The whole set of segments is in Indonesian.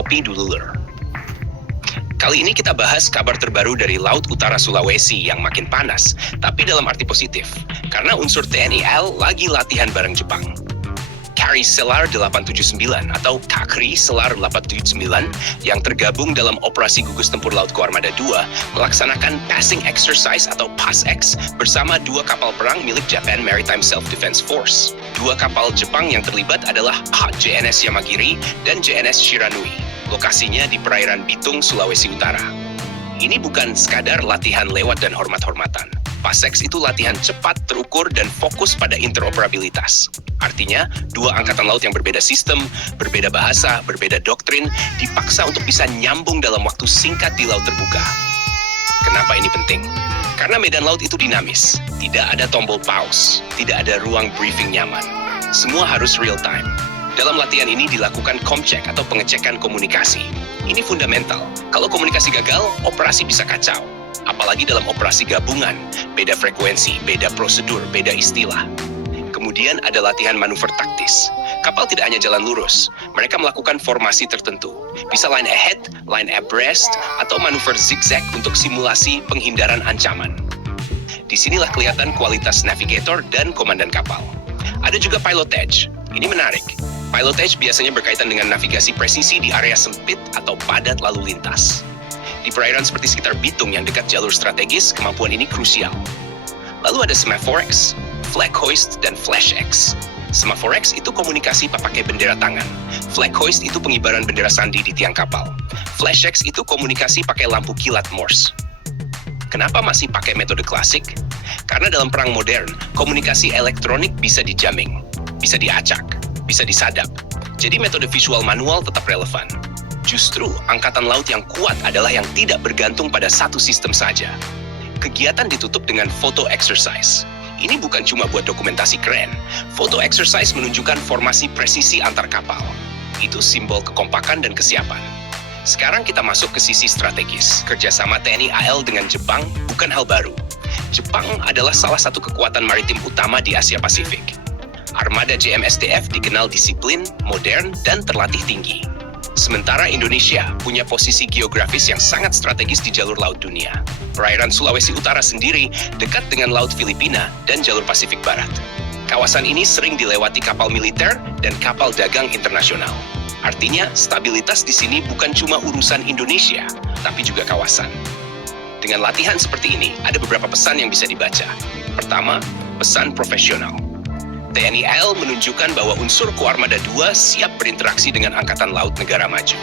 kopi dulur. Kali ini kita bahas kabar terbaru dari Laut Utara Sulawesi yang makin panas, tapi dalam arti positif, karena unsur TNI AL lagi latihan bareng Jepang. Kri Selar 879 atau Kakri Selar 879 yang tergabung dalam Operasi Gugus Tempur Laut Koarmada II melaksanakan passing exercise atau PASX bersama dua kapal perang milik Japan Maritime Self-Defense Force. Dua kapal Jepang yang terlibat adalah JNS Yamagiri dan JNS Shiranui. Lokasinya di perairan Bitung, Sulawesi Utara. Ini bukan sekadar latihan lewat dan hormat-hormatan. PASX itu latihan cepat, terukur, dan fokus pada interoperabilitas. Artinya, dua angkatan laut yang berbeda sistem, berbeda bahasa, berbeda doktrin, dipaksa untuk bisa nyambung dalam waktu singkat di laut terbuka. Kenapa ini penting? Karena medan laut itu dinamis. Tidak ada tombol pause, tidak ada ruang briefing nyaman. Semua harus real time. Dalam latihan ini dilakukan comcheck atau pengecekan komunikasi. Ini fundamental. Kalau komunikasi gagal, operasi bisa kacau. Apalagi dalam operasi gabungan, beda frekuensi, beda prosedur, beda istilah. Kemudian ada latihan manuver taktis. Kapal tidak hanya jalan lurus, mereka melakukan formasi tertentu. Bisa line ahead, line abreast, atau manuver zigzag untuk simulasi penghindaran ancaman. Disinilah kelihatan kualitas navigator dan komandan kapal. Ada juga pilotage. Ini menarik. Pilotage biasanya berkaitan dengan navigasi presisi di area sempit atau padat lalu lintas. Di perairan seperti sekitar Bitung yang dekat jalur strategis, kemampuan ini krusial. Lalu ada Semaforex, Flag Hoist, dan Flash X. Semaforex itu komunikasi pakai bendera tangan. Flag Hoist itu pengibaran bendera sandi di tiang kapal. Flash X itu komunikasi pakai lampu kilat Morse. Kenapa masih pakai metode klasik? Karena dalam perang modern, komunikasi elektronik bisa dijamming, bisa diacak, bisa disadap. Jadi metode visual manual tetap relevan. Justru angkatan laut yang kuat adalah yang tidak bergantung pada satu sistem saja. Kegiatan ditutup dengan photo exercise. Ini bukan cuma buat dokumentasi keren. Photo exercise menunjukkan formasi presisi antar kapal. Itu simbol kekompakan dan kesiapan. Sekarang kita masuk ke sisi strategis. Kerjasama TNI AL dengan Jepang bukan hal baru. Jepang adalah salah satu kekuatan maritim utama di Asia Pasifik. Armada JMSDF dikenal disiplin, modern, dan terlatih tinggi. Sementara Indonesia punya posisi geografis yang sangat strategis di jalur laut dunia. Perairan Sulawesi Utara sendiri dekat dengan Laut Filipina dan jalur Pasifik Barat. Kawasan ini sering dilewati kapal militer dan kapal dagang internasional. Artinya, stabilitas di sini bukan cuma urusan Indonesia, tapi juga kawasan. Dengan latihan seperti ini, ada beberapa pesan yang bisa dibaca. Pertama, pesan profesional. TNI AL menunjukkan bahwa unsur Koarmada II siap berinteraksi dengan Angkatan Laut negara maju.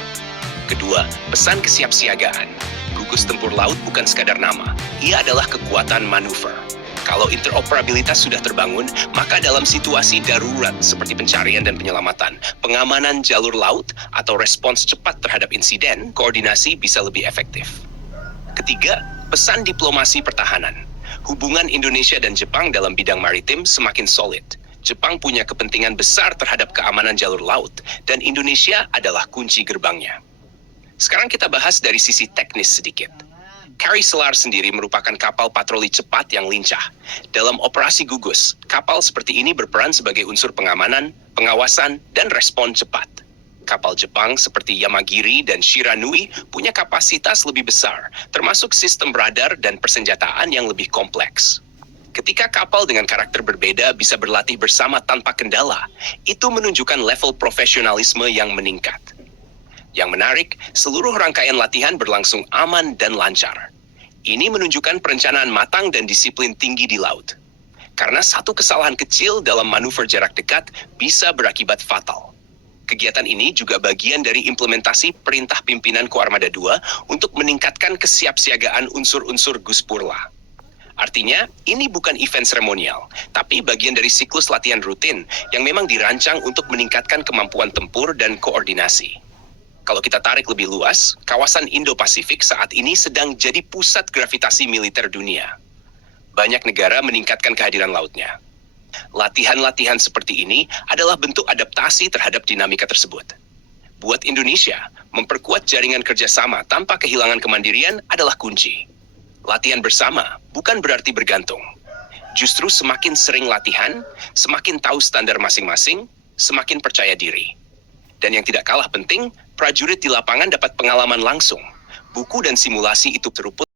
Kedua, pesan kesiapsiagaan. Gugus Tempur Laut bukan sekadar nama, ia adalah kekuatan manuver. Kalau interoperabilitas sudah terbangun, maka dalam situasi darurat seperti pencarian dan penyelamatan, pengamanan jalur laut, atau respons cepat terhadap insiden, koordinasi bisa lebih efektif. Ketiga, pesan diplomasi pertahanan. Hubungan Indonesia dan Jepang dalam bidang maritim semakin solid. Jepang punya kepentingan besar terhadap keamanan jalur laut, dan Indonesia adalah kunci gerbangnya. Sekarang kita bahas dari sisi teknis sedikit. Kri Selar sendiri merupakan kapal patroli cepat yang lincah. Dalam operasi gugus, kapal seperti ini berperan sebagai unsur pengamanan, pengawasan, dan respon cepat. Kapal Jepang seperti Yamagiri dan Shiranui punya kapasitas lebih besar, termasuk sistem radar dan persenjataan yang lebih kompleks. Ketika kapal dengan karakter berbeda bisa berlatih bersama tanpa kendala, itu menunjukkan level profesionalisme yang meningkat. Yang menarik, seluruh rangkaian latihan berlangsung aman dan lancar. Ini menunjukkan perencanaan matang dan disiplin tinggi di laut. Karena satu kesalahan kecil dalam manuver jarak dekat bisa berakibat fatal. Kegiatan ini juga bagian dari implementasi perintah pimpinan Koarmada II untuk meningkatkan kesiapsiagaan unsur-unsur Guspurla. Artinya, ini bukan event seremonial, tapi bagian dari siklus latihan rutin yang memang dirancang untuk meningkatkan kemampuan tempur dan koordinasi. Kalau kita tarik lebih luas, kawasan Indo-Pasifik saat ini sedang jadi pusat gravitasi militer dunia. Banyak negara meningkatkan kehadiran lautnya. Latihan-latihan seperti ini adalah bentuk adaptasi terhadap dinamika tersebut. Buat Indonesia, memperkuat jaringan kerjasama tanpa kehilangan kemandirian adalah kunci. Latihan bersama bukan berarti bergantung. Justru semakin sering latihan, semakin tahu standar masing-masing, semakin percaya diri. Dan yang tidak kalah penting, prajurit di lapangan dapat pengalaman langsung. Buku dan simulasi itu teruput